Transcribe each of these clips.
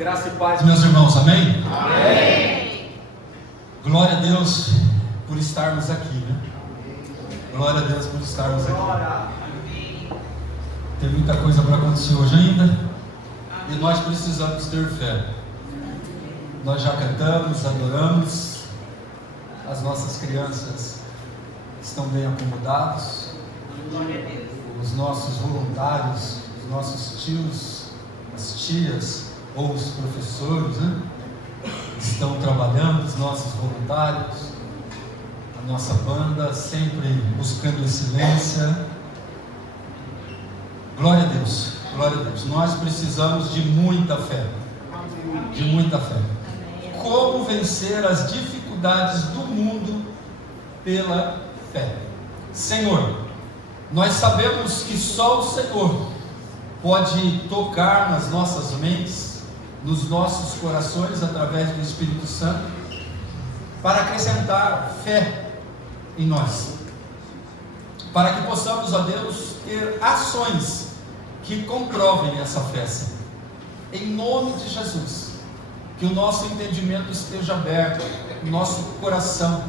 Graça e paz, Meus irmãos, amém? Amém. Glória a Deus por estarmos aqui, né? Glória a Deus por estarmos aqui. Tem muita coisa para acontecer hoje ainda, e nós precisamos ter fé. Nós já cantamos, adoramos, as nossas crianças estão bem acomodados, os nossos voluntários, os nossos tios, as tias ou os professores, né, estão trabalhando, os nossos voluntários, a nossa banda sempre buscando excelência. Glória a Deus, glória a Deus. Nós precisamos de muita fé, de muita fé. Como vencer as dificuldades do mundo pela fé? Senhor, nós sabemos que só o Senhor pode tocar nas nossas mentes, nos nossos corações, através do Espírito Santo, para acrescentar fé em nós, para que possamos, ó Deus, ter ações que comprovem essa fé, Senhor. Em nome de Jesus, que o nosso entendimento esteja aberto, o nosso coração,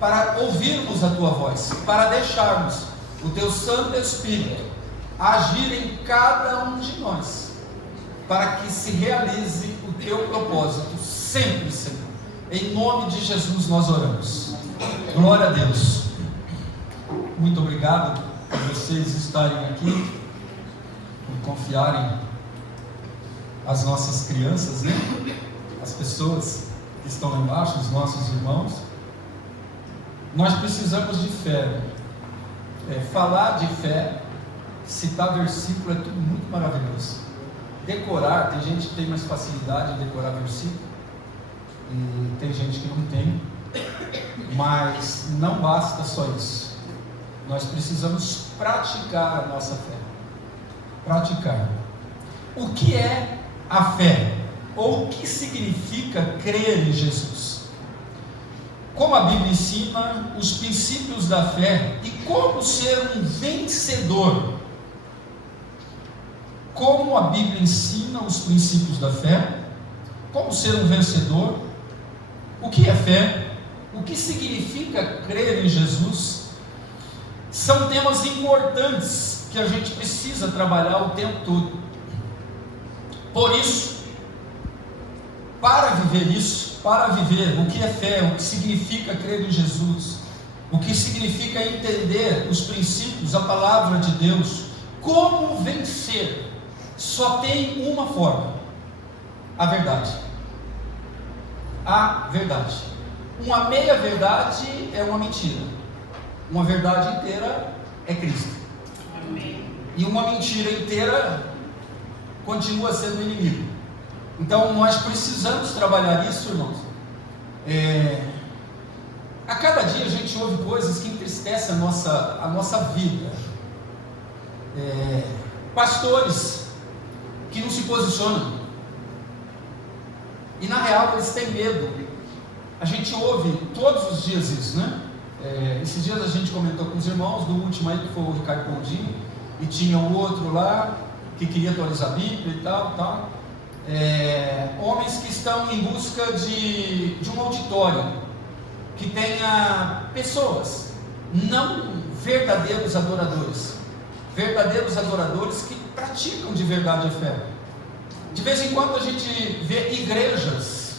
para ouvirmos a Tua voz, para deixarmos o Teu Santo Espírito agir em cada um de nós, para que se realize o Teu propósito sempre, Senhor. Em nome de Jesus nós oramos. Glória a Deus. Muito obrigado por vocês estarem aqui, por confiarem as nossas crianças, né? As pessoas que estão lá embaixo, os nossos irmãos. Nós precisamos de fé. Falar de fé, citar versículo é tudo muito maravilhoso. Decorar, tem gente que tem mais facilidade em decorar versículo, e tem gente que não tem, mas não basta só isso. Nós precisamos praticar a nossa fé. Praticar. O que é a fé? Ou o que significa crer em Jesus? Como a Bíblia ensina os princípios da fé e como ser um vencedor. Como a Bíblia ensina os princípios da fé, como ser um vencedor, o que é fé, o que significa crer em Jesus, são temas importantes que a gente precisa trabalhar o tempo todo. Por isso, para viver isso, para viver o que é fé, o que significa crer em Jesus, o que significa entender os princípios, a palavra de Deus, como vencer, só tem uma forma: a verdade. A verdade. Uma meia verdade é uma mentira. Uma verdade inteira é Cristo. Amém. E uma mentira inteira continua sendo inimigo. Então nós precisamos trabalhar isso, irmãos. A cada dia a gente ouve coisas que entristecem a nossa vida. Pastores que não se posicionam, e na real eles têm medo. A gente ouve todos os dias isso, né? Esses dias a gente comentou com os irmãos do último aí, que foi o Ricardo Poldinho, e tinha um outro lá que queria atualizar a Bíblia e tal. Homens que estão em busca de um auditório que tenha pessoas, não verdadeiros adoradores que praticam de verdade a fé. De vez em quando a gente vê igrejas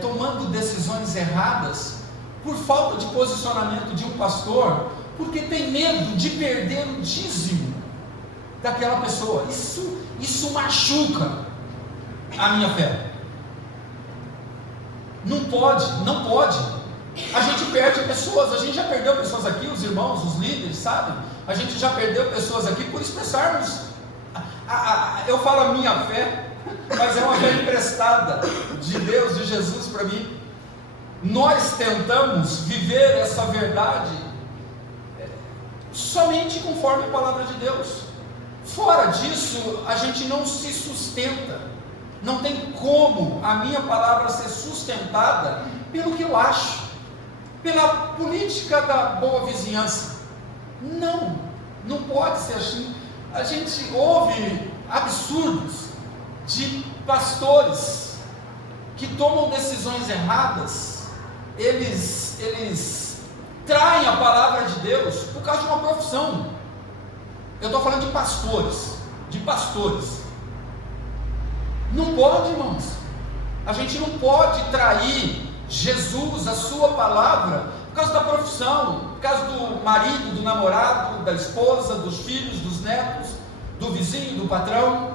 tomando decisões erradas por falta de posicionamento de um pastor, porque tem medo de perder o dízimo daquela pessoa. Isso machuca a minha fé. Não pode. A gente perde pessoas, a gente já perdeu pessoas aqui, os irmãos, os líderes, sabem? A gente já perdeu pessoas aqui por expressarmos, eu falo a minha fé, mas é uma fé emprestada de Deus, de Jesus para mim. Nós tentamos viver essa verdade somente conforme a palavra de Deus. Fora disso, a gente não se sustenta. Não tem como a minha palavra ser sustentada pelo que eu acho, pela política da boa vizinhança. Não pode ser assim. A gente ouve absurdos de pastores que tomam decisões erradas, eles traem a palavra de Deus por causa de uma profissão. Eu estou falando de pastores. Não pode, irmãos. A gente não pode trair Jesus, a sua palavra, por causa da profissão, por causa do marido, do namorado, da esposa, dos filhos, dos netos, do vizinho, do patrão.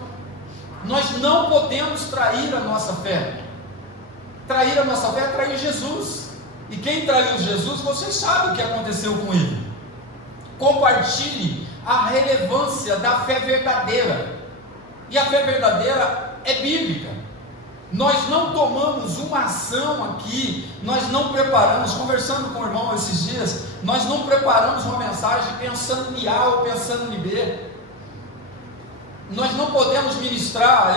Nós não podemos trair a nossa fé. Trair a nossa fé é trair Jesus. E quem traiu Jesus, vocês sabem o que aconteceu com ele. Compartilhe a relevância da fé verdadeira. E a fé verdadeira é bíblica. Nós não tomamos uma ação aqui, nós não preparamos, conversando com o irmão esses dias, nós não preparamos uma mensagem pensando em A ou pensando em B. Nós não podemos ministrar,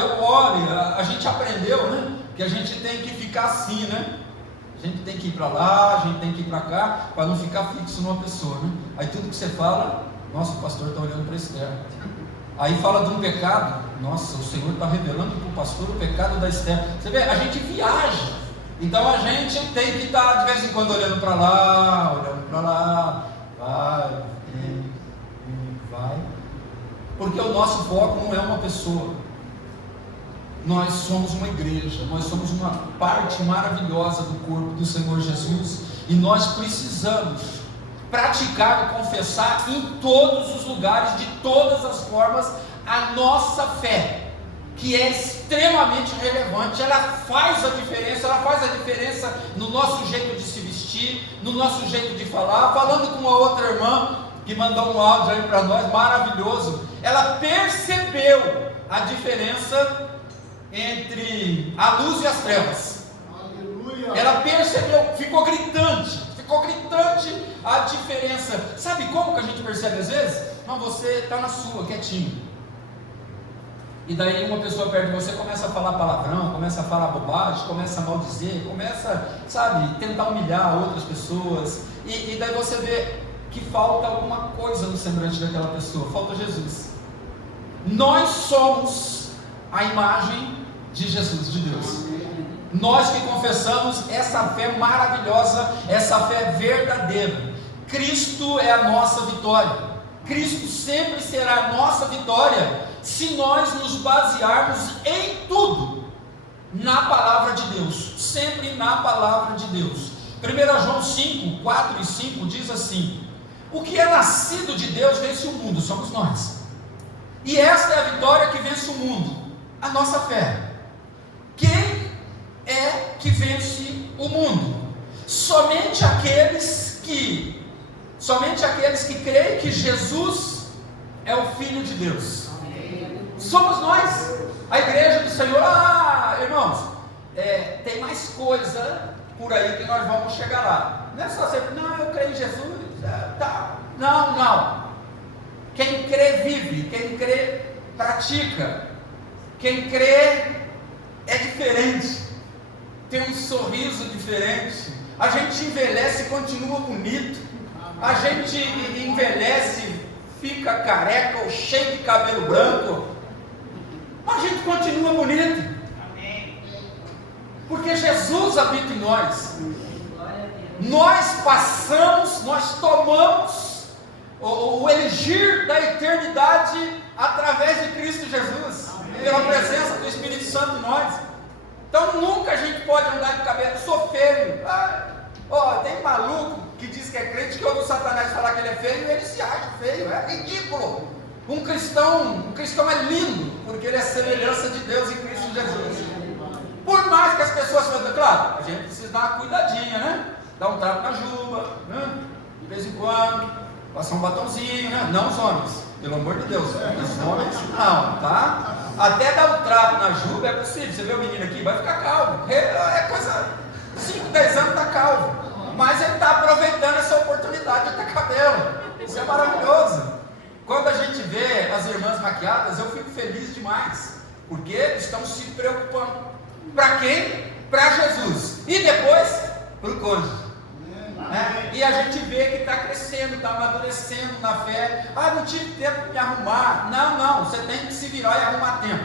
a gente aprendeu, né? Que a gente tem que ficar assim, né? A gente tem que ir para lá, a gente tem que ir para cá, para não ficar fixo numa pessoa, né? Aí tudo que você fala, nossa, o pastor está olhando para Esther. Aí fala de um pecado, nossa, o Senhor está revelando para o pastor o pecado da Esther. Você vê, a gente viaja, então a gente tem que estar de vez em quando olhando para lá, vai, porque o nosso foco não é uma pessoa, nós somos uma igreja, nós somos uma parte maravilhosa do corpo do Senhor Jesus, e nós precisamos praticar e confessar em todos os lugares, de todas as formas, a nossa fé, que é extremamente relevante. Ela faz a diferença no nosso jeito de se vestir, no nosso jeito de falar. Falando com uma outra irmã, que mandou um áudio aí para nós, maravilhoso, ela percebeu a diferença entre a luz e as trevas. Aleluia. Ela percebeu, ficou gritante a diferença. Sabe como que a gente percebe às vezes? Não, você está na sua, quietinho, e daí uma pessoa perto de você começa a falar palavrão, começa a falar bobagem, começa a maldizer, começa, tentar humilhar outras pessoas, e daí você vê que falta alguma coisa no semblante daquela pessoa, falta Jesus. Nós somos a imagem de Jesus, de Deus. Nós que confessamos essa fé maravilhosa, essa fé verdadeira. Cristo é a nossa vitória. Cristo sempre será a nossa vitória, se nós nos basearmos em tudo na palavra de Deus, sempre na palavra de Deus. 1 João 5, 4 e 5 diz assim: o que é nascido de Deus vence o mundo, somos nós. E esta é a vitória que vence o mundo, a nossa fé. Quem é que vence o mundo? Somente aqueles que creem que Jesus é o Filho de Deus. Somos nós, a igreja do Senhor. Irmãos, tem mais coisa por aí que nós vamos chegar lá. Não é só sempre, não, eu creio em Jesus, tá. Não. Quem crê vive, quem crê pratica, quem crê é diferente, tem um sorriso diferente. A gente envelhece e continua bonito. A gente envelhece, fica careca ou cheio de cabelo branco, mas a gente continua bonito, porque Jesus habita em nós. Nós passamos, nós tomamos o elegir da eternidade através de Cristo Jesus, pela presença do Espírito Santo em nós. Então nunca a gente pode andar de cabelo, sou feio. Tem maluco que diz que é crente, que ouve o Satanás falar que ele é feio e ele se acha feio, é ridículo. Um cristão é lindo, porque ele é semelhança de Deus em Cristo Jesus. Por mais que as pessoas falem, claro, a gente precisa dar uma cuidadinha, né? Dar um trapo na juba, né? De vez em quando, passar um batonzinho, né? Não os homens, pelo amor de Deus, os homens não, tá? Até dar um trapo na juba é possível. Você vê o menino aqui, vai ficar calvo, é coisa, 5, 10 anos está calvo, mas ele está aproveitando essa oportunidade de ter cabelo. Isso é maravilhoso. Quando a gente vê as irmãs maquiadas, eu fico feliz demais, porque estão se preocupando. Para quem? Para Jesus. E depois, para o cônjuge. E a gente vê que está crescendo, está amadurecendo na fé. Não tive tempo de me arrumar. Não, você tem que se virar e arrumar tempo.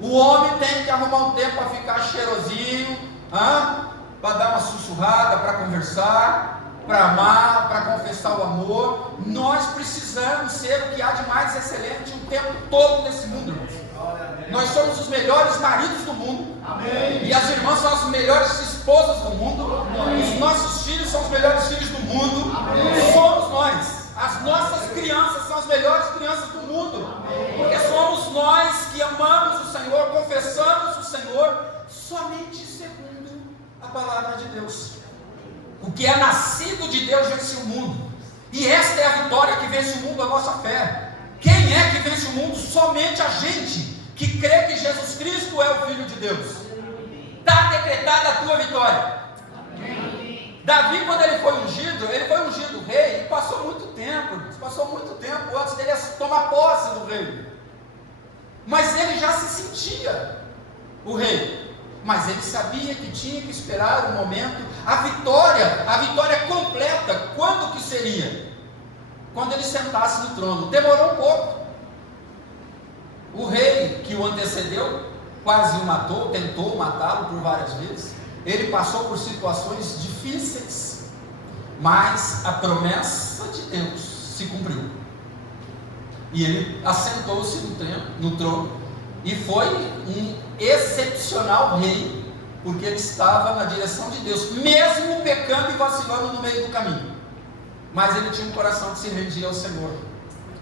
O homem tem que arrumar um tempo para ficar cheirosinho, para dar uma sussurrada, para conversar, para amar, para confessar o amor. Nós precisamos ser o que há de mais excelente o tempo todo nesse mundo, irmãos. Nós somos os melhores maridos do mundo. Amém. E as irmãs são as melhores esposas do mundo. Amém. Os nossos filhos são os melhores filhos do mundo. Amém. Somos nós. As nossas crianças são as melhores crianças do mundo. Amém. Porque somos nós que amamos o Senhor, confessamos o Senhor somente segundo a palavra de Deus. O que é nascido de Deus vence o mundo. E esta é a vitória que vence o mundo, a nossa fé. Quem é que vence o mundo? Somente a gente que crê que Jesus Cristo é o Filho de Deus. Está decretada a tua vitória. Amém. Davi, quando ele foi ungido rei, e passou muito tempo antes dele tomar posse do rei. Mas ele já se sentia o rei. Mas ele sabia que tinha que esperar o momento, a vitória completa. Quando que seria? Quando ele sentasse no trono. Demorou um pouco. O rei que o antecedeu quase o matou, tentou matá-lo por várias vezes. Ele passou por situações difíceis, mas a promessa de Deus se cumpriu. E ele assentou-se no trono e foi um excepcional rei, porque ele estava na direção de Deus, mesmo pecando e vacilando no meio do caminho. Mas ele tinha um coração que se rendia ao Senhor,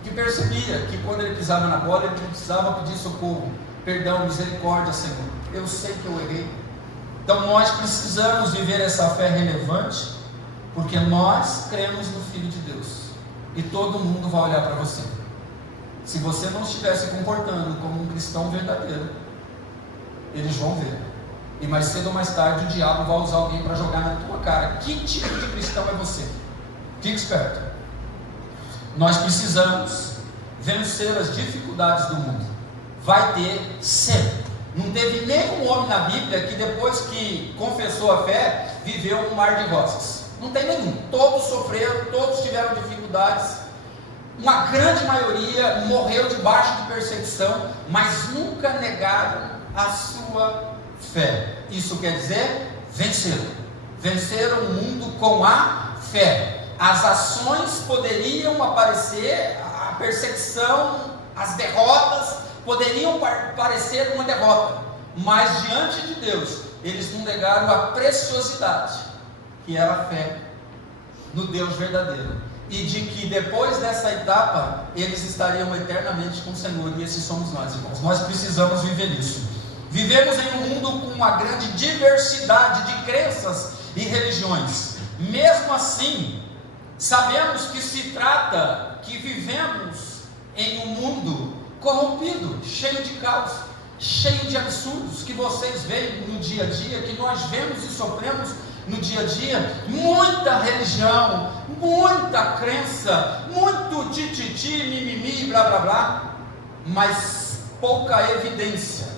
que percebia que quando ele pisava na bola, ele não precisava pedir socorro, perdão, misericórdia, Senhor, eu sei que eu errei. Então nós precisamos viver essa fé relevante, porque nós cremos no Filho de Deus, e todo mundo vai olhar para você. Se você não estiver se comportando como um cristão verdadeiro, eles vão ver, e mais cedo ou mais tarde o diabo vai usar alguém para jogar na tua cara. Que tipo de cristão é você? Fique esperto. Nós precisamos vencer as dificuldades do mundo. Vai ter sempre. Não teve nenhum homem na Bíblia que depois que confessou a fé, viveu um mar de rosas. Não tem nenhum. Todos sofreram, todos tiveram dificuldades. Uma grande maioria morreu debaixo de perseguição, mas nunca negaram a sua fé. Isso quer dizer, venceram. Venceram o mundo com a fé. As ações poderiam aparecer, a perseguição, as derrotas poderiam parecer uma derrota, mas diante de Deus, eles não negaram a preciosidade, que era a fé no Deus verdadeiro, e de que depois dessa etapa, eles estariam eternamente com o Senhor, e esses somos nós, irmãos. Nós precisamos viver isso. Vivemos em um mundo com uma grande diversidade de crenças e religiões. Mesmo assim, sabemos que se trata, que vivemos em um mundo corrompido, cheio de caos, cheio de absurdos que vocês veem no dia a dia, que nós vemos e sofremos no dia a dia. Muita religião, muita crença, muito tititi, mimimi, blá blá blá, mas pouca evidência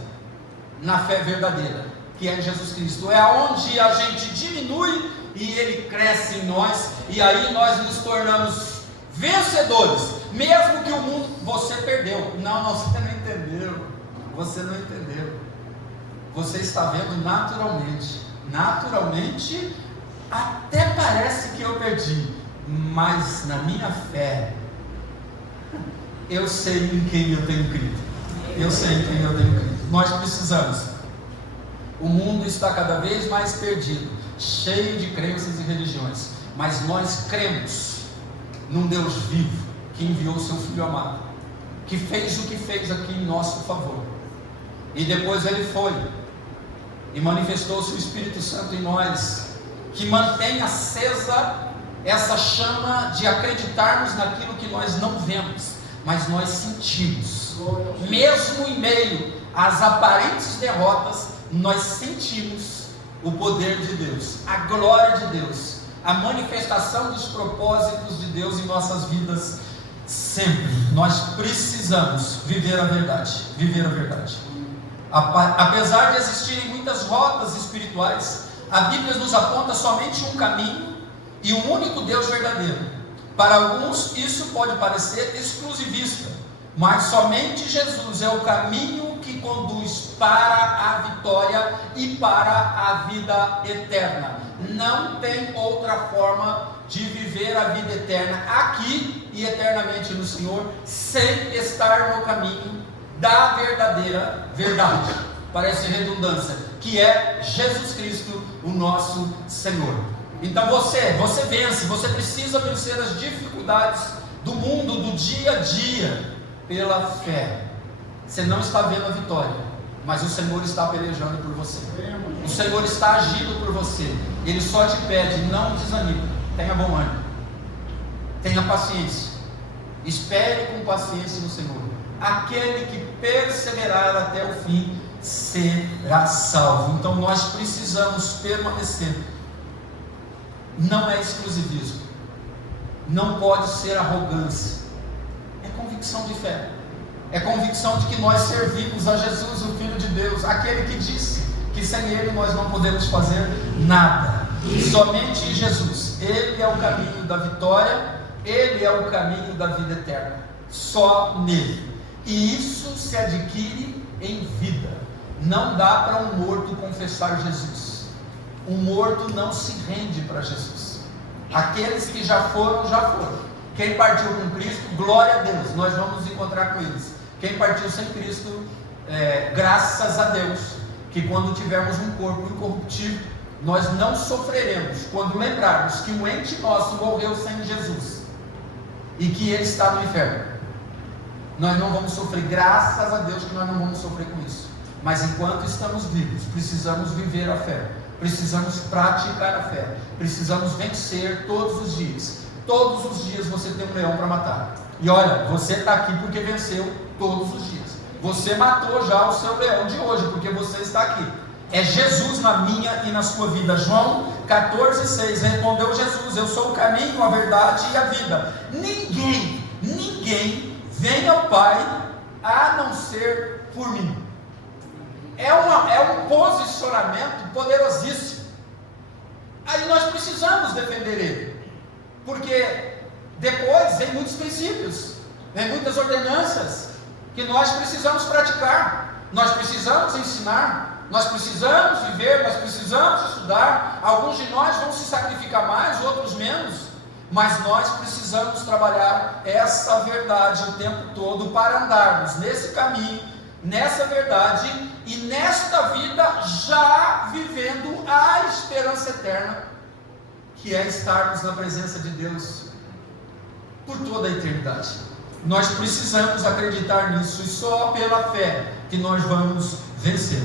na fé verdadeira, que é em Jesus Cristo. É onde a gente diminui e Ele cresce em nós, e aí nós nos tornamos vencedores, mesmo que o mundo, você perdeu, não, você não entendeu, você está vendo naturalmente, até parece que eu perdi, mas na minha fé, eu sei em quem eu tenho crido, nós precisamos, o mundo está cada vez mais perdido, cheio de crenças e religiões, mas nós cremos num Deus vivo, que enviou o seu Filho amado, que fez o que fez aqui em nosso favor, e depois Ele foi, e manifestou-se o Espírito Santo em nós, que mantém acesa essa chama de acreditarmos naquilo que nós não vemos, mas nós sentimos, mesmo em meio às aparentes derrotas, nós sentimos o poder de Deus, a glória de Deus, a manifestação dos propósitos de Deus em nossas vidas sempre. Nós precisamos viver a verdade, apesar de existirem muitas rotas espirituais, a Bíblia nos aponta somente um caminho e um único Deus verdadeiro. Para alguns isso pode parecer exclusivista, mas somente Jesus é o caminho que conduz para a vitória e para a vida eterna. Não tem outra forma de viver a vida eterna aqui e eternamente no Senhor, sem estar no caminho da verdadeira verdade. Parece redundância, que é Jesus Cristo, o nosso Senhor. Então você vence, você precisa vencer as dificuldades do mundo, do dia a dia, pela fé. Você não está vendo a vitória, mas o Senhor está pelejando por você. O Senhor está agindo por você. Ele só te pede: não desanime, tenha bom ânimo, tenha paciência, espere com paciência no Senhor. Aquele que perseverar até o fim será salvo. Então nós precisamos permanecer. Não é exclusivismo, não pode ser arrogância, é convicção de fé, é convicção de que nós servimos a Jesus, o Filho de Deus, aquele que disse que sem Ele nós não podemos fazer nada. Somente Jesus, Ele é o caminho da vitória, Ele é o caminho da vida eterna, só nele. E isso se adquire em vida. Não dá para um morto confessar Jesus. Um morto não se rende para Jesus. Aqueles que já foram, já foram. Quem partiu com Cristo, glória a Deus, nós vamos encontrar com eles. Quem partiu sem Cristo, graças a Deus, que quando tivermos um corpo incorruptível, nós não sofreremos quando lembrarmos que um ente nosso morreu sem Jesus e que ele está no inferno. Nós não vamos sofrer, graças a Deus que nós não vamos sofrer com isso. Mas enquanto estamos vivos, precisamos viver a fé, precisamos praticar a fé, precisamos vencer todos os dias. Todos os dias você tem um leão para matar. E olha, você está aqui porque venceu todos os dias. Você matou já o seu leão de hoje, porque você está aqui. É Jesus na minha e na sua vida. João 14,6, respondeu Jesus: eu sou o caminho, a verdade e a vida. Ninguém vem ao Pai a não ser por mim. É um posicionamento poderosíssimo. Aí nós precisamos defender ele, porque depois vem muitos princípios, vem muitas ordenanças que nós precisamos praticar, nós precisamos ensinar, nós precisamos viver, nós precisamos estudar. Alguns de nós vão se sacrificar mais, outros menos, mas nós precisamos trabalhar essa verdade o tempo todo para andarmos nesse caminho, nessa verdade e nesta vida, já vivendo a esperança eterna, que é estarmos na presença de Deus por toda a eternidade. Nós precisamos acreditar nisso, e só pela fé que nós vamos vencer.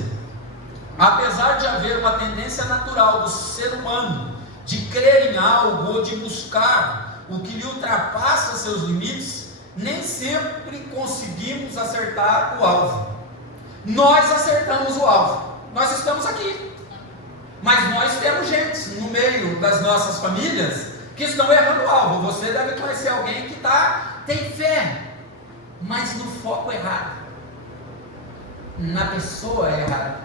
Apesar de haver uma tendência natural do ser humano de crer em algo ou de buscar o que lhe ultrapassa seus limites, nem sempre conseguimos acertar o alvo. Nós acertamos o alvo, nós estamos aqui, mas nós temos gente no meio das nossas famílias que estão errando o alvo. Você deve conhecer alguém que tem fé, mas no foco errado, na pessoa errada.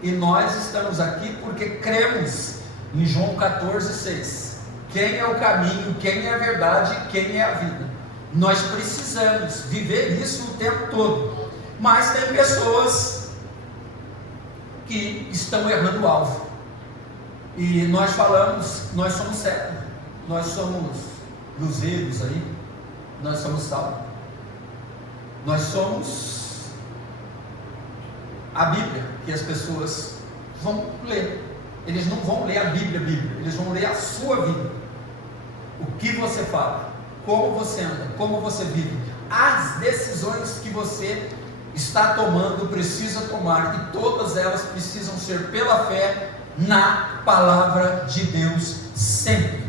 E nós estamos aqui porque cremos em João 14,6. Quem é o caminho, quem é a verdade, quem é a vida. Nós precisamos viver isso o tempo todo. Mas tem pessoas que estão errando o alvo. E nós falamos, nós somos cegos, nós somos luzeiros aí, nós somos sal, nós somos a Bíblia que as pessoas vão ler. Eles não vão ler a Bíblia, eles vão ler a sua vida. O que você fala, como você anda, como você vive, as decisões que você está tomando, precisa tomar, e todas elas precisam ser pela fé na palavra de Deus sempre.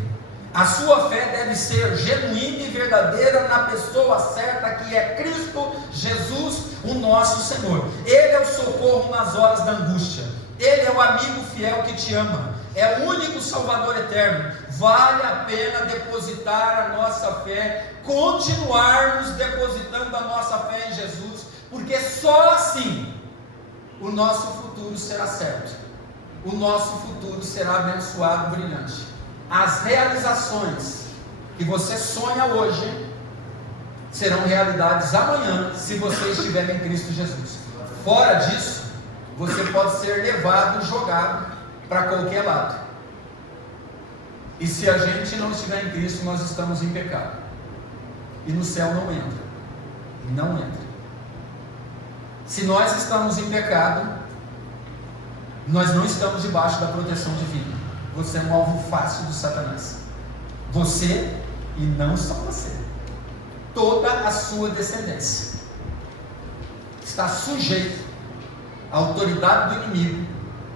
A sua fé deve ser genuína e verdadeira na pessoa certa, que é Cristo Jesus, o nosso Senhor. Ele é o socorro nas horas da angústia, Ele é o amigo fiel que te ama, é o único Salvador eterno. Vale a pena depositar a nossa fé, continuarmos depositando a nossa fé em Jesus, porque só assim o nosso futuro será certo, o nosso futuro será abençoado, brilhante. As realizações que você sonha hoje, serão realidades amanhã, se você estiver em Cristo Jesus. Fora disso, você pode ser levado, jogado para qualquer lado. E se a gente não estiver em Cristo, nós estamos em pecado. E no céu não entra. Não entra. Se nós estamos em pecado, nós não estamos debaixo da proteção divina. Você é um alvo fácil do Satanás. Você e não só você. Toda a sua descendência está sujeito à autoridade do inimigo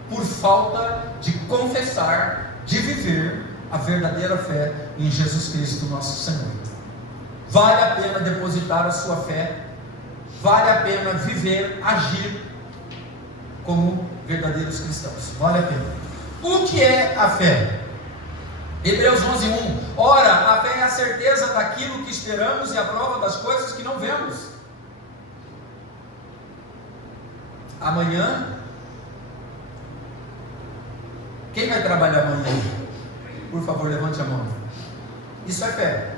por falta de confessar, de viver a verdadeira fé em Jesus Cristo nosso Senhor. Vale a pena depositar a sua fé, vale a pena viver, agir como verdadeiros cristãos, vale a pena. O que é a fé? Hebreus 11:1. Ora, a fé é a certeza daquilo que esperamos e a prova das coisas que não vemos. Amanhã, quem vai trabalhar amanhã? Por favor, levante a mão. Isso é fé.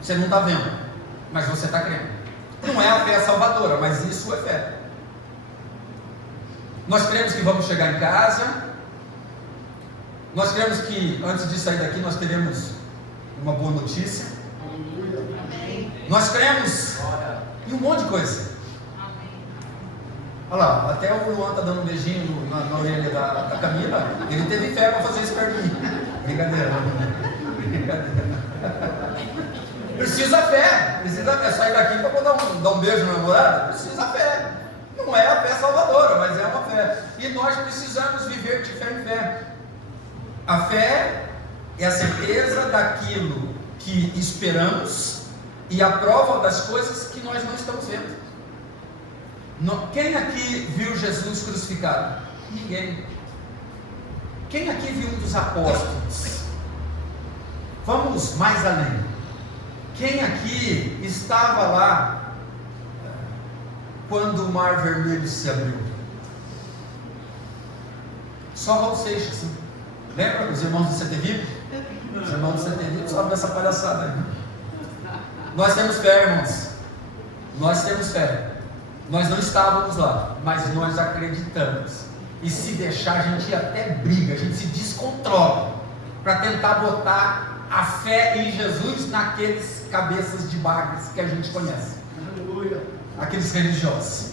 Você não está vendo, mas você está crendo. Não é a fé salvadora, mas isso é fé. Nós cremos que vamos chegar em casa. Nós cremos que antes de sair daqui nós teremos uma boa notícia. Nós cremos em um monte de coisa. Olha lá, até o Luan está dando um beijinho na orelha da Camila. Ele teve fé para fazer isso perto de mim. Brincadeira. Precisa fé. Sair daqui para dar um beijo na namorada? Precisa fé. Não é a fé salvadora, mas é uma fé. E nós precisamos viver de fé em fé. A fé é a certeza daquilo que esperamos e a prova das coisas que nós não estamos vendo. Quem aqui viu Jesus crucificado? Ninguém. Quem aqui viu um dos apóstolos? Vamos mais além. Quem aqui estava lá quando o Mar Vermelho se abriu? Só Raul Seixas, sim. Lembra os irmãos do CTV? Os irmãos do CTV sabem dessa palhaçada aí. Nós temos fé, irmãos. Nós temos fé. Nós não estávamos lá, mas nós acreditamos. E se deixar, a gente até briga, a gente se descontrola para tentar botar a fé em Jesus naqueles cabeças de bagres que a gente conhece. Aleluia. Aqueles religiosos.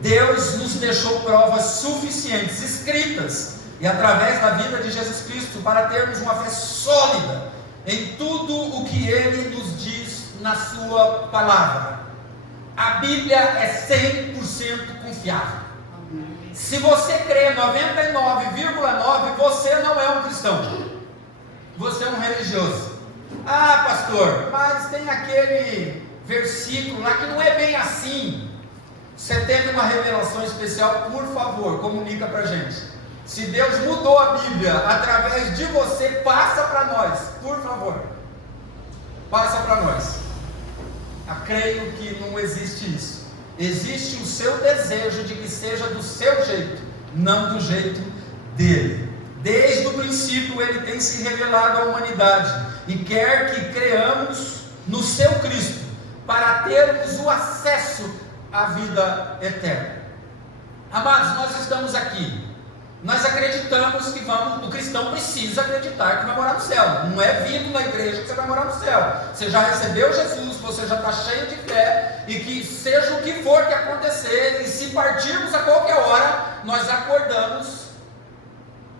Deus nos deixou provas suficientes, escritas, e através da vida de Jesus Cristo, para termos uma fé sólida em tudo o que Ele nos diz na sua palavra. A Bíblia é 100% confiável. Se você crê 99,9%, você não é um cristão. Você é um religioso. Ah, pastor, mas tem aquele versículo lá que não é bem assim. Você teve uma revelação especial, por favor, comunica para a gente. Se Deus mudou a Bíblia através de você, passa para nós, por favor. Passa para nós. Eu creio que não existe isso. Existe o seu desejo de que seja do seu jeito, não do jeito dele. Desde o princípio ele tem se revelado à humanidade e quer que creamos no seu Cristo para termos o acesso à vida eterna. Amados, nós estamos aqui. Nós acreditamos que o cristão precisa acreditar que vai morar no céu. Não é vindo na igreja que você vai morar no céu. Você já recebeu Jesus, você já está cheio de fé, e que seja o que for que acontecer, e se partirmos a qualquer hora, nós acordamos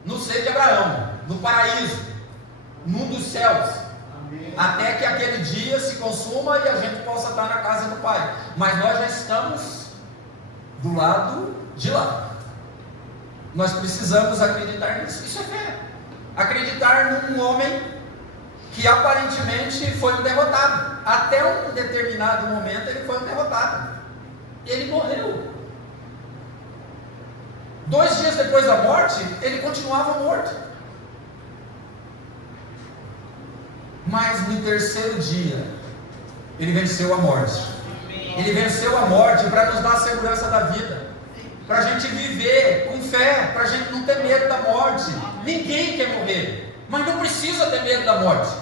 no seio de Abraão, no paraíso, num dos céus. Amém. Até que aquele dia se consuma e a gente possa estar na casa do Pai. Mas nós já estamos do lado de lá. Nós precisamos acreditar nisso. Isso é fé. Acreditar num homem que aparentemente foi um derrotado. Até um determinado momento ele foi um derrotado. Ele morreu. 2 dias depois da morte, ele continuava morto. Mas no terceiro dia, ele venceu a morte. Ele venceu a morte para nos dar a segurança da vida. Para a gente viver com fé, para a gente não ter medo da morte. Ninguém quer morrer, mas não precisa ter medo da morte,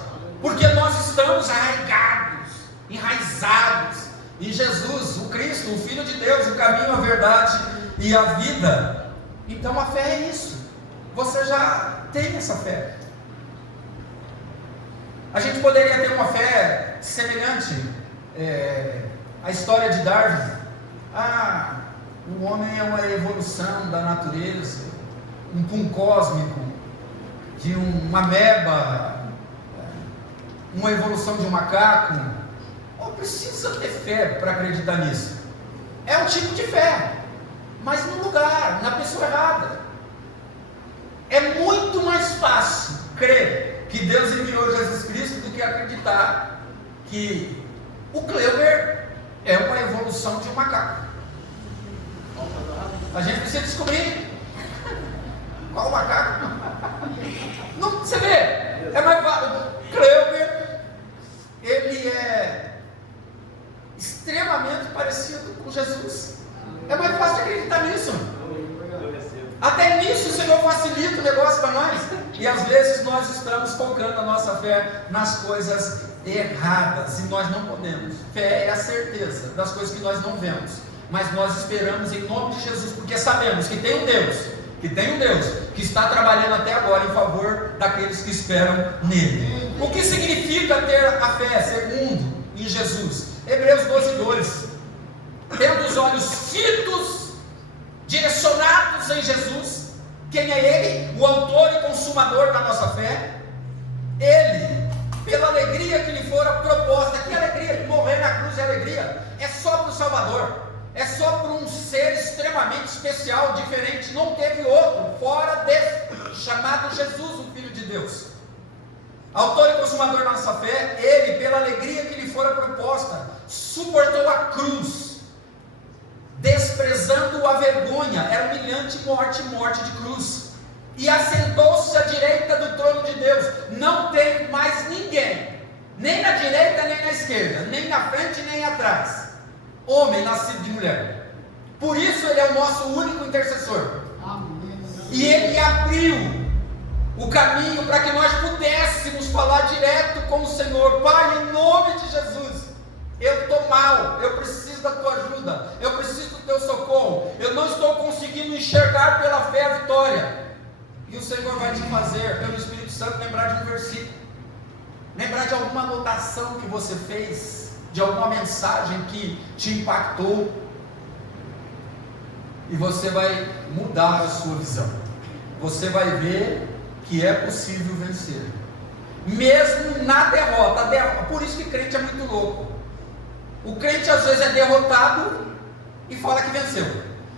porque nós estamos arraigados enraizados em Jesus, o Cristo, o Filho de Deus, o caminho, a verdade e a vida. Então a fé é isso. Você já tem essa fé. A gente poderia ter uma fé semelhante à história de Darwin. O homem é uma evolução da natureza, um pum cósmico, de uma ameba, uma evolução de um macaco. Não precisa ter fé para acreditar nisso. É um tipo de fé, mas no lugar, na pessoa errada. É muito mais fácil crer que Deus enviou Jesus Cristo do que acreditar que o Kleuber é uma evolução de um macaco. A gente precisa descobrir qual macaco. Não, você vê, é mais fácil. Kleuber, ele é extremamente parecido com Jesus. É mais fácil acreditar nisso. Até nisso o Senhor facilita o negócio para nós. E às vezes nós estamos focando a nossa fé nas coisas erradas, e nós não podemos. Fé é a certeza das coisas que nós não vemos, mas nós esperamos em nome de Jesus, porque sabemos que tem um Deus que está trabalhando até agora em favor daqueles que esperam nele. O que significa ter a fé segundo em Jesus? Hebreus 12:2. Tendo os olhos fitos, direcionados em Jesus. Quem é Ele? O autor e consumador da nossa fé. Ele, pela alegria que lhe fora proposta. Que alegria? Morrer na cruz é alegria. É só para o Salvador. É só para um ser extremamente especial, diferente. Não teve outro fora desse, chamado Jesus, o Filho de Deus. Autor e consumador da nossa fé. Ele, pela alegria que lhe fora proposta, suportou a cruz, desprezando a vergonha. Era humilhante morte de cruz, e assentou-se à direita do trono de Deus. Não tem mais ninguém, nem na direita nem na esquerda, nem na frente nem atrás, homem nascido de mulher. Por isso ele é o nosso único intercessor. E ele abriu o caminho para que nós pudéssemos falar direto com o Senhor. Pai, em nome de Jesus, eu estou mal, eu preciso da tua ajuda, eu preciso do teu socorro, eu não estou conseguindo enxergar pela fé a vitória. E o Senhor vai te fazer, pelo Espírito Santo, lembrar de um versículo, lembrar de alguma anotação que você fez, de alguma mensagem que te impactou, e você vai mudar a sua visão. Você vai ver que é possível vencer, mesmo na derrota. Por isso que crente é muito louco. O crente às vezes é derrotado e fala que venceu.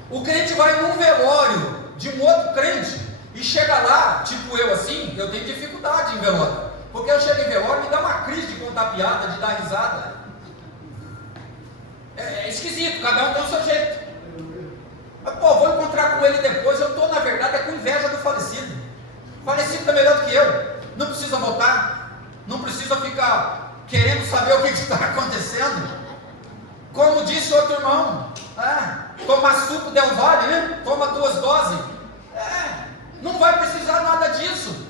O crente vai num velório de um outro crente e chega lá, tipo eu assim, eu tenho dificuldade em velório, porque eu chego em velório e me dá uma crise de contar piada, de dar risada. É esquisito, cada um tem o seu jeito. Mas, vou encontrar com ele depois. Eu estou, na verdade, com inveja do falecido. O falecido está melhor do que eu. Não precisa votar, não precisa ficar querendo saber o que está acontecendo. Como disse outro irmão, tomar suco Del Valle, né? Toma 2 doses. Não vai precisar nada disso.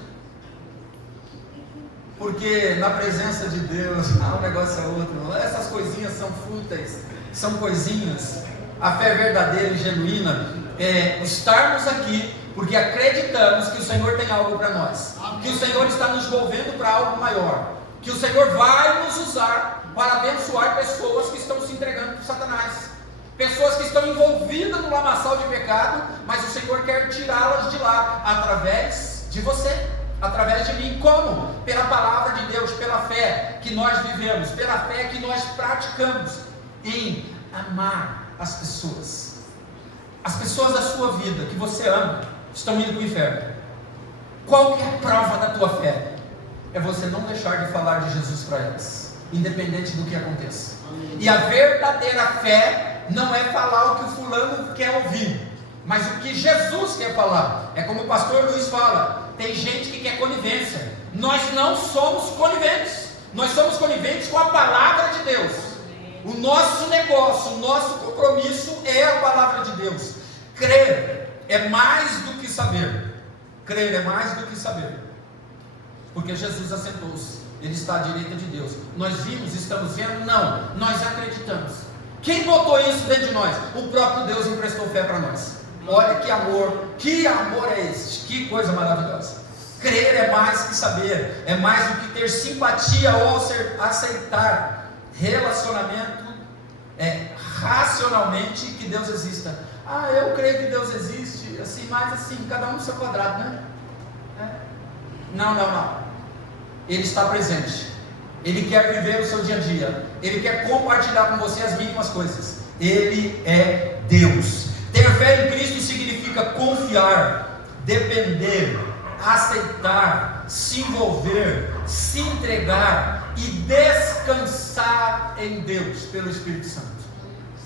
Porque na presença de Deus, um negócio é outro. Essas coisinhas são fúteis, são coisinhas. A fé verdadeira e genuína é estarmos aqui porque acreditamos que o Senhor tem algo para nós, que o Senhor está nos envolvendo para algo maior, que o Senhor vai nos usar para abençoar pessoas que estão se entregando para Satanás, pessoas que estão envolvidas no lamaçal de pecado, mas o Senhor quer tirá-las de lá, através de você, através de mim. Como? Pela palavra de Deus, pela fé que nós vivemos, pela fé que nós praticamos em amar as pessoas. As pessoas da sua vida que você ama estão indo para o inferno. Qual que é a prova da tua fé? É você não deixar de falar de Jesus para elas, independente do que aconteça. E a verdadeira fé não é falar o que o fulano quer ouvir, mas o que Jesus quer falar. É como o pastor Luiz fala, tem gente que quer conivência. Nós não somos coniventes, nós somos coniventes com a palavra de Deus. O nosso negócio, o nosso compromisso é a palavra de Deus. Crer é mais do que saber. Crer é mais do que saber. Porque Jesus assentou-se Ele está à direita de Deus. Nós vimos, estamos vendo? Não, nós acreditamos. Quem botou isso dentro de nós? O próprio Deus emprestou fé para nós. Olha que amor é este, que coisa maravilhosa. Crer é mais que saber, é mais do que ter simpatia ou aceitar. Relacionamento é racionalmente que Deus exista. Eu creio que Deus existe, assim, mas assim, cada um no seu quadrado, né? Não. Ele está presente. Ele quer viver o seu dia a dia. Ele quer compartilhar com você as mínimas coisas. Ele é Deus. Ter fé em Cristo significa confiar, depender, aceitar, se envolver, se entregar e descansar em Deus pelo Espírito Santo.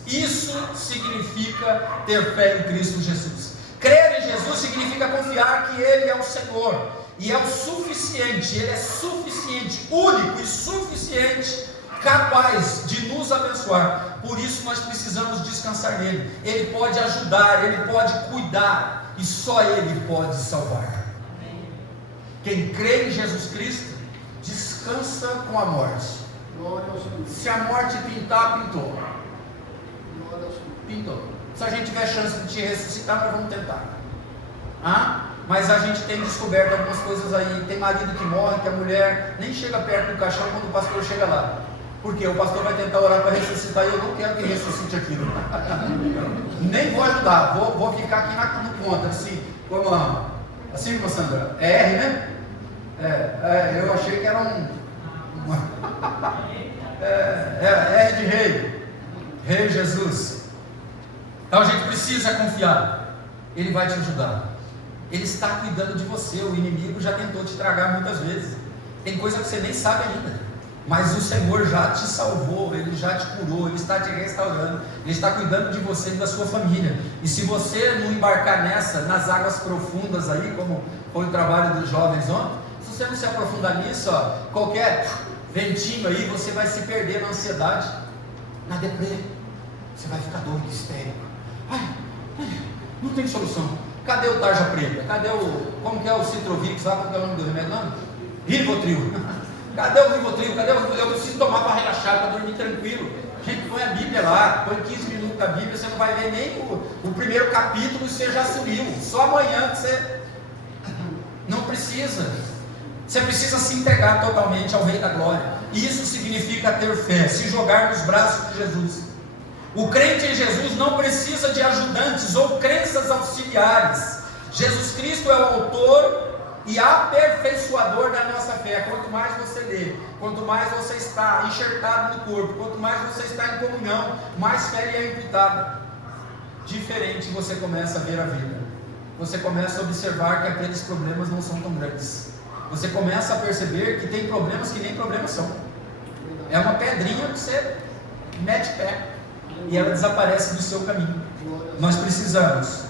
Isso significa ter fé em Cristo Jesus. Crer em Jesus significa confiar que Ele é o Senhor e é o suficiente. Ele é suficiente, único e suficiente, capaz de nos abençoar. Por isso nós precisamos descansar nele. Ele pode ajudar, Ele pode cuidar e só Ele pode salvar. Quem crê em Jesus Cristo descansa com a morte. Se a morte pintar, pintou. Se a gente tiver chance de te ressuscitar, nós vamos tentar. Mas a gente tem descoberto algumas coisas aí. Tem marido que morre, que a mulher nem chega perto do caixão quando o pastor chega lá. Porque o pastor vai tentar orar para ressuscitar e eu não quero que ressuscite aquilo. Nem vou ajudar, vou ficar aqui no contra, assim, como assim, irmã Sandra? É R, né? Eu achei que era R de rei Jesus. Então a gente precisa confiar. Ele vai te ajudar. Ele está cuidando de você. O inimigo já tentou te tragar muitas vezes. Tem coisa que você nem sabe ainda, mas o Senhor já te salvou, Ele já te curou, Ele está te restaurando, Ele está cuidando de você e da sua família. E se você não embarcar nas águas profundas aí, como foi o trabalho dos jovens ontem, se você não se aprofundar nisso, qualquer ventinho aí, você vai se perder na ansiedade, na deprê. Você vai ficar doido, histérico. Não tem solução. Cadê o tarja preta? Cadê como que é o Citrovix? Sabe qual é o nome do remédio? Não? Rivotril. Cadê o Rivotril? Eu preciso tomar para relaxar, para dormir tranquilo. Gente, põe a Bíblia lá, põe 15 minutos da Bíblia, você não vai ver nem o primeiro capítulo e você já sumiu. Só amanhã que você não precisa. Você precisa se entregar totalmente ao Rei da Glória. Isso significa ter fé, se jogar nos braços de Jesus. O crente em Jesus não precisa de ajudantes ou crenças auxiliares. Jesus Cristo é o autor e aperfeiçoador da nossa fé. Quanto mais você lê, quanto mais você está enxertado no corpo, quanto mais você está em comunhão, mais fé lhe é imputada. Diferente, você começa a ver a vida. Você começa a observar que aqueles problemas não são tão grandes. Você começa a perceber que tem problemas que nem problemas são. É uma pedrinha que você mete pé e ela desaparece do seu caminho. Nós precisamos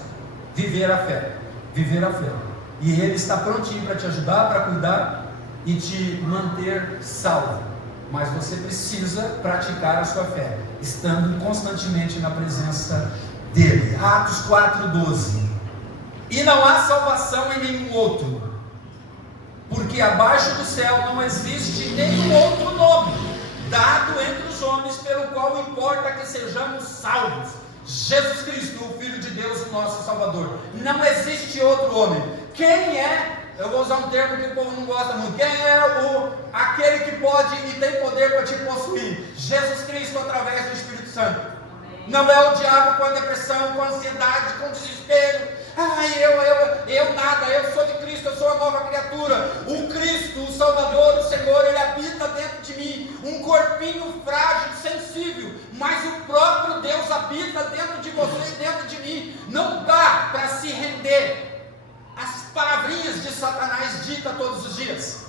viver a fé. Viver a fé. E Ele está prontinho para te ajudar, para cuidar e te manter salvo. Mas você precisa praticar a sua fé, estando constantemente na presença dEle. Atos 4:12. E não há salvação em nenhum outro, porque abaixo do céu não existe nenhum outro nome dado entre os homens pelo qual importa que sejamos salvos. Jesus Cristo, o Filho de Deus, o nosso Salvador. Não existe outro homem. Quem é? Eu vou usar um termo que o povo não gosta muito. Quem é aquele que pode e tem poder para te possuir? Jesus Cristo, através do Espírito Santo. Não é o diabo com a depressão, com a ansiedade, com o desespero. Eu nada, eu sou de Cristo, eu sou uma nova criatura. O Cristo, o Salvador, o Senhor, Ele habita dentro de mim. Um corpinho frágil, sensível, mas o próprio Deus habita dentro de você e dentro de mim. Não dá para se render às palavrinhas de Satanás ditas todos os dias.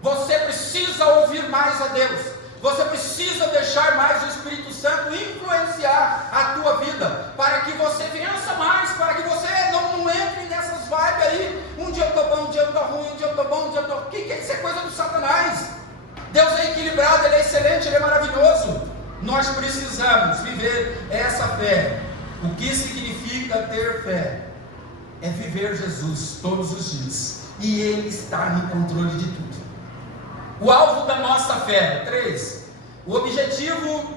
Você precisa ouvir mais a Deus. Você precisa deixar mais o Espírito Santo influenciar a tua vida, para que você vença mais, para que você não entre nessas vibes aí. Um dia eu estou bom, um dia eu estou ruim, um dia eu estou bom, um dia eu estou... O que é isso? É coisa do Satanás. Deus é equilibrado, Ele é excelente, Ele é maravilhoso. Nós precisamos viver essa fé. O que significa ter fé? É viver Jesus todos os dias, e Ele está no controle de tudo. O alvo da nossa fé. 3. O objetivo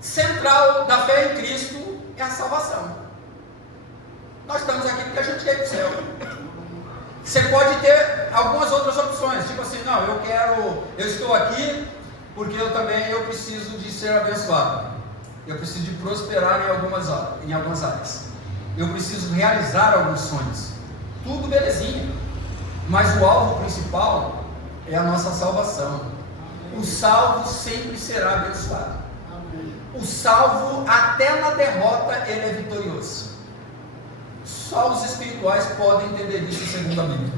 central da fé em Cristo é a salvação. Nós estamos aqui porque a gente quer ir para o céu. Você pode ter algumas outras opções, tipo assim, não, eu estou aqui porque eu preciso de ser abençoado. Eu preciso de prosperar em algumas áreas. Eu preciso realizar alguns sonhos. Tudo belezinha. Mas o alvo principal é a nossa salvação. O salvo sempre será abençoado. O salvo, até na derrota, ele é vitorioso. Só os espirituais podem entender isso segundo a Bíblia.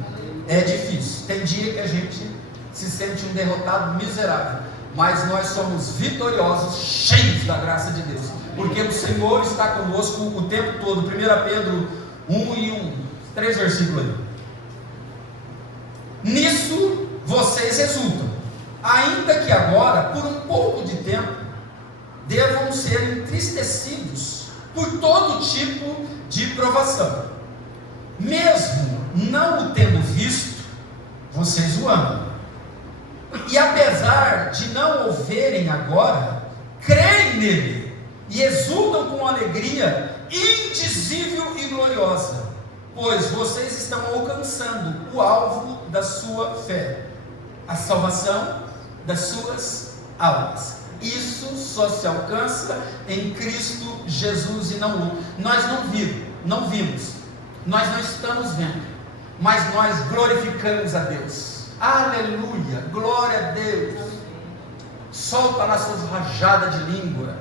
É difícil. Tem dia que a gente se sente um derrotado miserável. Mas nós somos vitoriosos, cheios da graça de Deus. Porque o Senhor está conosco o tempo todo. 1 Pedro 1:1. 3 versículos aí. Nisso vocês exultam, ainda que agora, por um pouco de tempo, devam ser entristecidos por todo tipo de provação. Mesmo não o tendo visto, vocês o amam. E apesar de não o verem agora, creem nele e exultam com alegria indizível e gloriosa, pois vocês estão alcançando o alvo da sua fé, a salvação das suas almas. Isso só se alcança em Cristo Jesus e não outro. Nós não vimos, nós não estamos vendo, mas nós glorificamos a Deus. Aleluia, glória a Deus. Solta nas suas rajadas de língua.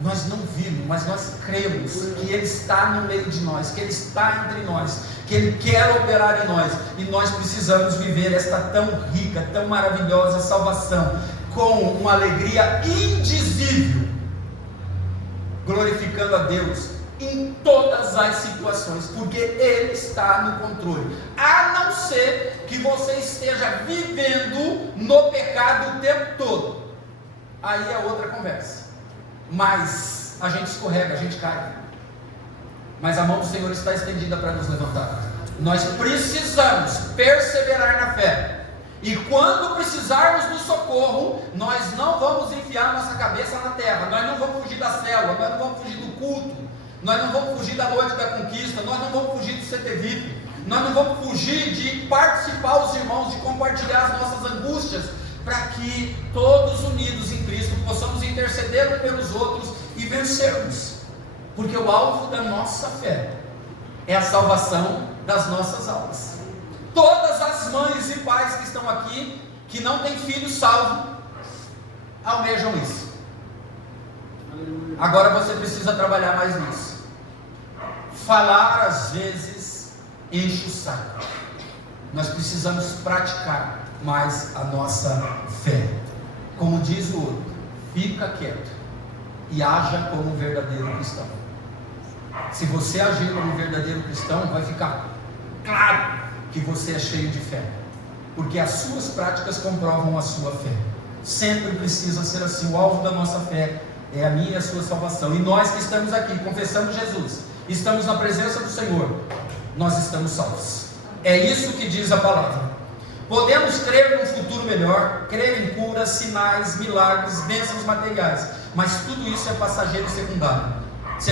Nós não vimos, mas nós cremos que Ele está no meio de nós, que Ele está entre nós, que Ele quer operar em nós, e nós precisamos viver esta tão rica, tão maravilhosa salvação, com uma alegria indizível, glorificando a Deus em todas as situações, porque Ele está no controle, a não ser que você esteja vivendo no pecado o tempo todo, aí é outra conversa. Mas a gente escorrega, a gente cai, mas a mão do Senhor está estendida para nos levantar. Nós precisamos perseverar na fé, e quando precisarmos do socorro, nós não vamos enfiar nossa cabeça na terra, nós não vamos fugir da célula, nós não vamos fugir do culto, nós não vamos fugir da noite da conquista, nós não vamos fugir do CTVIP, nós não vamos fugir de participar os irmãos, de compartilhar as nossas angústias, para que todos unidos em Cristo possamos interceder uns pelos outros e vencermos, porque o alvo da nossa fé é a salvação das nossas almas. Todas as mães e pais que estão aqui, que não têm filho salvo, almejam isso. Agora você precisa trabalhar mais nisso. Falar às vezes enche o saco. Nós precisamos praticar mais a nossa fé. Como diz o outro, fica quieto e haja como um verdadeiro cristão. Se você agir como um verdadeiro cristão, vai ficar claro que você é cheio de fé, porque as suas práticas comprovam a sua fé. Sempre precisa ser assim. O alvo da nossa fé é a minha e a sua salvação. E nós que estamos aqui, confessamos Jesus, estamos na presença do Senhor, nós estamos salvos. É isso que diz a palavra. Podemos crer num futuro melhor, crer em curas, sinais, milagres, bênçãos materiais, mas tudo isso é passageiro e secundário.